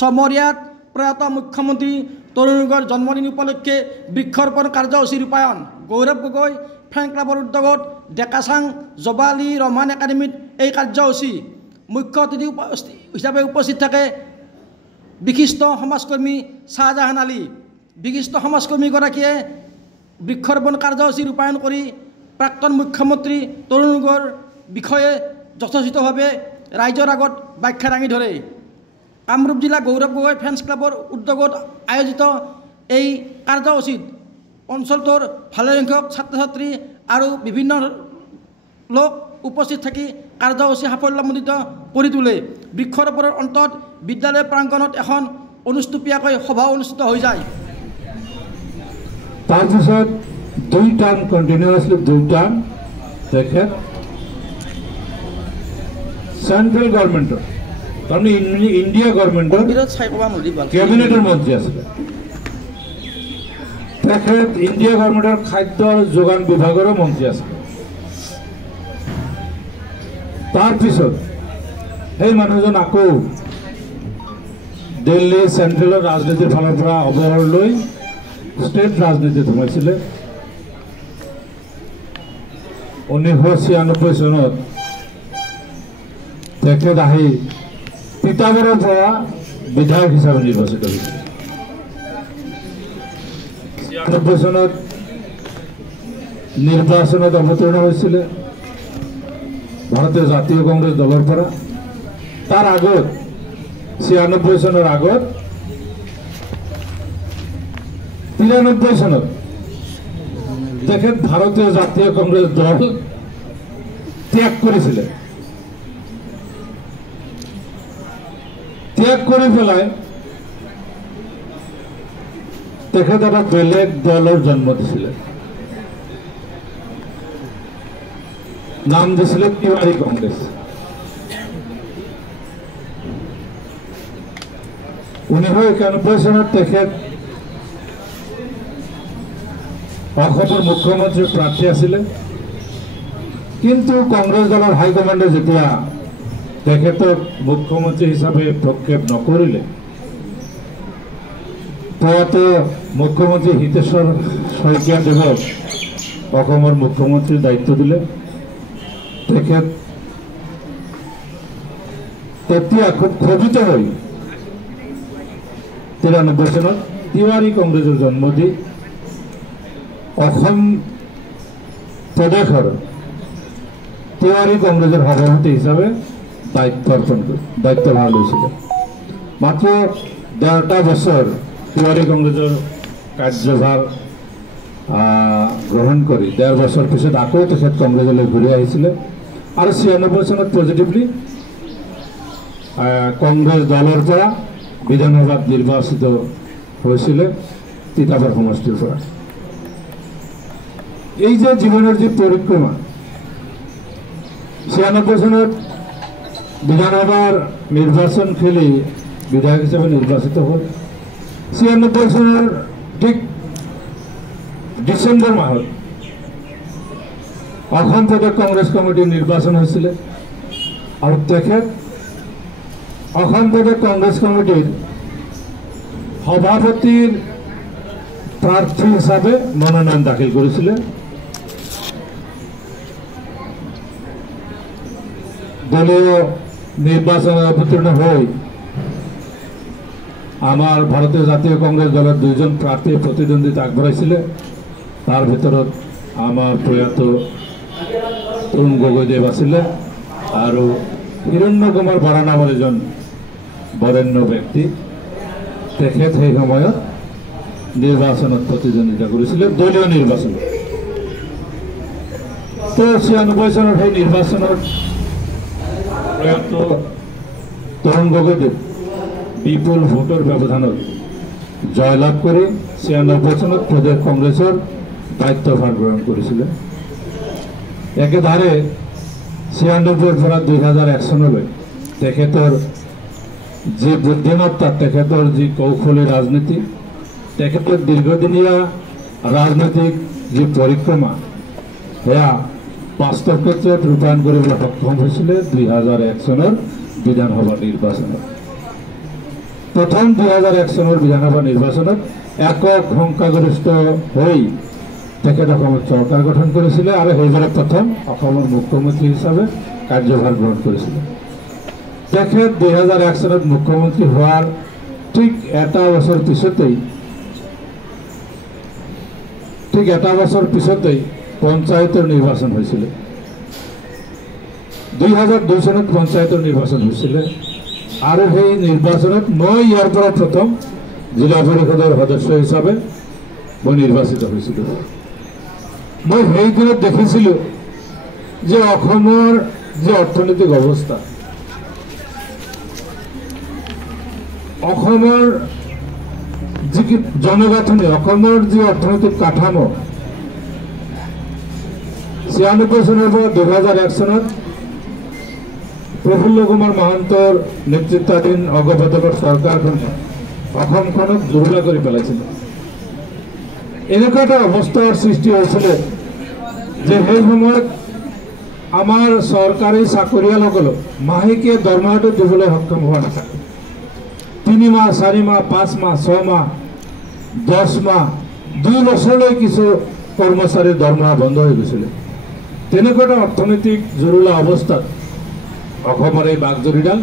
সমৰিয়াত প্ৰয়াত মুখ্যমন্ত্ৰী তৰুণগড় জন্মদিন উপলক্ষে বৃক্ষৰোপণ কাৰ্যসূচী ৰূপায়ণ গৌৰৱ গগৈ ফ্যান ক্লাবৰ উদ্যোগত ডেকাচাং জবালি ৰহমান একাডেমিত এই কাৰ্যসূচী মুখ্য অতিথি হিচাপে উপস্থিত থাকে বিশিষ্ট সমাজকৰ্মী শাহজাহান আলী। বিশিষ্ট সমাজকৰ্মীগৰাকীয়ে বৃক্ষৰোপণ কাৰ্যসূচী ৰূপায়ণ কৰি প্ৰাক্তন মুখ্যমন্ত্ৰী তৰুণগড়ৰ বিষয়ে যথোচিতভাৱে ৰাইজৰ আগত ব্যাখ্যা দাঙি ধৰে। কামৰূপ জিলা গৌৰৱ গগৈ ফেন্স ক্লাবৰ উদ্যোগত আয়োজিত এই কাৰ্যসূচীত অঞ্চলটোৰ ভালেসংখ্যক ছাত্ৰ ছাত্ৰী আৰু বিভিন্ন লোক উপস্থিত থাকি কাৰ্যসূচী সাফল্যমণ্ডিত কৰি তোলে। বৃক্ষৰোপণৰ অন্তত বিদ্যালয় প্ৰাংগণত এখন অনুষ্টুপীয়াকৈ সভা অনুষ্ঠিত হৈ যায়। তাৰপিছত দুই টাৰ্ম কণ্টিনিউৱাছলি তেখেত চেণ্ট্ৰেল গভৰ্ণমেণ্টৰ তাৰমানে ইণ্ডিয়া গভৰ্ণমেণ্টৰ কেবিনেটৰ মন্ত্ৰী আছিলে। তেখেত ইণ্ডিয়া গভৰ্ণমেণ্টৰ খাদ্য যোগান বিভাগৰো মন্ত্ৰী আছিলে। তাৰপিছত সেই মানুহজন আকৌ দিল্লী চেণ্ট্ৰেলৰ ৰাজনীতিৰ ফালৰ পৰা অৱসৰ লৈ ষ্টেট ৰাজনীতিত সোমাইছিলে। 1996 চনত তেখেত আহি তিতাবৰৰ পৰা বিধায়ক হিচাপে নিৰ্বাচিত হৈছিল। 96 চনত নিৰ্বাচনত অৱতীৰ্ণ হৈছিলে ভাৰতীয় জাতীয় কংগ্ৰেছ দলৰ পৰা। তাৰ আগত 96 চনৰ আগত 93 চনত তেখেত ভাৰতীয় জাতীয় কংগ্ৰেছ দল ত্যাগ কৰিছিলে। ত্যাগ কৰি পেলাই তেখেত এটা বেলেগ দলৰ জন্ম দিছিলে, নাম দিছিলে তিৱাৰী কংগ্ৰেছ। 1991 চনত তেখেত অসমৰ মুখ্যমন্ত্ৰীৰ প্ৰাৰ্থী আছিলে, কিন্তু কংগ্ৰেছ দলৰ হাইকমাণ্ডে যেতিয়া তেখেতক মুখ্যমন্ত্ৰী হিচাপে প্ৰক্ষেপ নকৰিলে, প্ৰয়াত মুখ্যমন্ত্ৰী হিতেশ্বৰ শইকীয়াদেৱক অসমৰ মুখ্যমন্ত্ৰীৰ দায়িত্ব দিলে। তেখেত তেতিয়া খুব ক্ষোভিত হৈ 93 চনত তিৱাৰী কংগ্ৰেছৰ জন্ম দি অসম প্ৰদেশৰ তিৱাৰী কংগ্ৰেছৰ সভাপতি হিচাপে দায়িত্বভাৰ লৈছিলে। মাত্ৰ 1.5 বছৰ তিৱাৰী কংগ্ৰেছৰ কাৰ্যভাৰ গ্ৰহণ কৰি 1.5 বছৰ পিছত আকৌ তেখেত কংগ্ৰেছলৈ ঘূৰি আহিছিলে আৰু 96 চনত পজিটিভলি কংগ্ৰেছ দলৰ পৰা বিধানসভাত নিৰ্বাচিত হৈছিলে তিতাবৰ সমষ্টিৰ পৰা। এই যে জীৱনৰ যি পৰিক্ৰমা, 96 চনত বিধানসভাৰ নিৰ্বাচন খেলি বিধায়ক হিচাপে নিৰ্বাচিত হ'ল। 96 চনৰ ঠিক ডিচেম্বৰ মাহত অসম প্ৰদেশ কংগ্ৰেছ কমিটিৰ নিৰ্বাচন হৈছিলে আৰু তেখেত অসম প্ৰদেশ কংগ্ৰেছ কমিটিৰ সভাপতিৰ প্ৰাৰ্থী হিচাপে মনোনয়ন দাখিল কৰিছিলে। দলীয় নিৰ্বাচনত অৱতীৰ্ণ হৈ আমাৰ ভাৰতীয় জাতীয় কংগ্ৰেছ দলৰ 2জন প্ৰাৰ্থীয়ে প্ৰতিদ্বন্দ্বিতা আগবঢ়াইছিলে। তাৰ ভিতৰত আমাৰ প্ৰয়াত তৰুণ গগৈদেৱ আছিলে আৰু হিৰণ্য কুমাৰ বৰা নামৰ এজন বৰেণ্য ব্যক্তি। তেখেত সেই সময়ত নিৰ্বাচনত প্ৰতিদ্বন্দ্বিতা কৰিছিলে, দলীয় নিৰ্বাচনত। তো 96 চনৰ সেই নিৰ্বাচনত প্ৰয়াত তৰুণ গগৈদেৱ বিপুল ভোটৰ ব্যৱধানত জয়লাভ কৰি 96 চনত প্ৰদেশ কংগ্ৰেছৰ দায়িত্বভাৰ গ্ৰহণ কৰিছিলে। একেধাৰে 96 পৰা 2001 চনলৈ তেখেতৰ যি বুদ্ধিমত্তা, তেখেতৰ যি কৌশলী ৰাজনীতি, তেখেতৰ দীৰ্ঘদিনীয়া ৰাজনৈতিক যি পৰিক্ৰমা, সেয়া বাস্তৱ ক্ষেত্ৰত ৰূপায়ণ কৰিবলৈ সক্ষম হৈছিলে 2001 চনৰ বিধানসভা নিৰ্বাচনত। প্ৰথম 2001 চনৰ বিধানসভা নিৰ্বাচনত একক সংখ্যাগৰিষ্ঠ হৈ তেখেত অসমত চৰকাৰ গঠন কৰিছিলে আৰু সেইবাৰে প্ৰথম অসমৰ মুখ্যমন্ত্ৰী হিচাপে কাৰ্যভাৰ গ্ৰহণ কৰিছিলে। তেখেত 2001 চনত মুখ্যমন্ত্ৰী হোৱাৰ ঠিক এটা বছৰ পিছতেই পঞ্চায়তৰ নিৰ্বাচন হৈছিলে। 2002 চনত পঞ্চায়তৰ নিৰ্বাচন হৈছিলে আৰু সেই নিৰ্বাচনত মই ইয়াৰ পৰা প্ৰথম জিলা পৰিষদৰ সদস্য হিচাপে মই নিৰ্বাচিত হৈছিলোঁ। মই সেই দিনত দেখিছিলোঁ যে অসমৰ যে অৰ্থনৈতিক অৱস্থা, অসমৰ যি জনগাঁথনি, অসমৰ যি অৰ্থনৈতিক কাঠামো 96 চনৰ পৰা 2001 চনত প্ৰফুল্ল কুমাৰ মহন্তৰ নেতৃত্বাধীন অগপদকৰ চৰকাৰখনে অসমখনক জুৰুলা কৰি পেলাইছিল। এনেকুৱা এটা অৱস্থাৰ সৃষ্টি হৈছিলে যে সেই সময়ত আমাৰ চৰকাৰী চাকৰিয়ালসকলক মাহেকীয়া দৰমহাটো দিবলৈ সক্ষম হোৱা নাছিল। 3 মাহ, 4 মাহ, 5 মাহ, 6 মাহ, 10 মাহ, 2 বছৰলৈ কিছু কৰ্মচাৰীৰ দৰমহা বন্ধ হৈ গৈছিলে। তেনেকুৱা এটা অৰ্থনৈতিক জুৰুলা অৱস্থাত অসমৰ এই বাঘজৰীডাল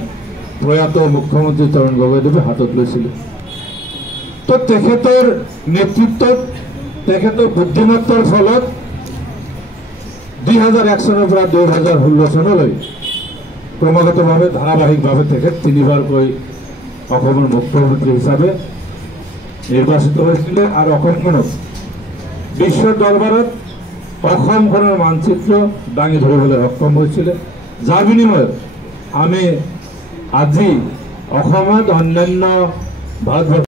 প্ৰয়াত মুখ্যমন্ত্ৰী তৰুণ গগৈদেৱে হাতত লৈছিলে। তো তেখেতৰ নেতৃত্বত, তেখেতৰ বুদ্ধিমত্তাৰ ফলত 2001 চনৰ পৰা 2016 চনলৈ ক্ৰমাগতভাৱে ধাৰাবাহিকভাৱে তেখেত 3 বাৰকৈ অসমৰ মুখ্যমন্ত্ৰী হিচাপে নিৰ্বাচিত হৈছিলে আৰু অসমখনক বিশ্বৰ দৰবাৰত অসমখনৰ মানচিত্ৰ দাঙি ধৰিবলৈ সক্ষম হৈছিলে, যাৰ বিনিময়ত আমি আজি অসমত অন্যান্য ভাৰতবৰ্ষ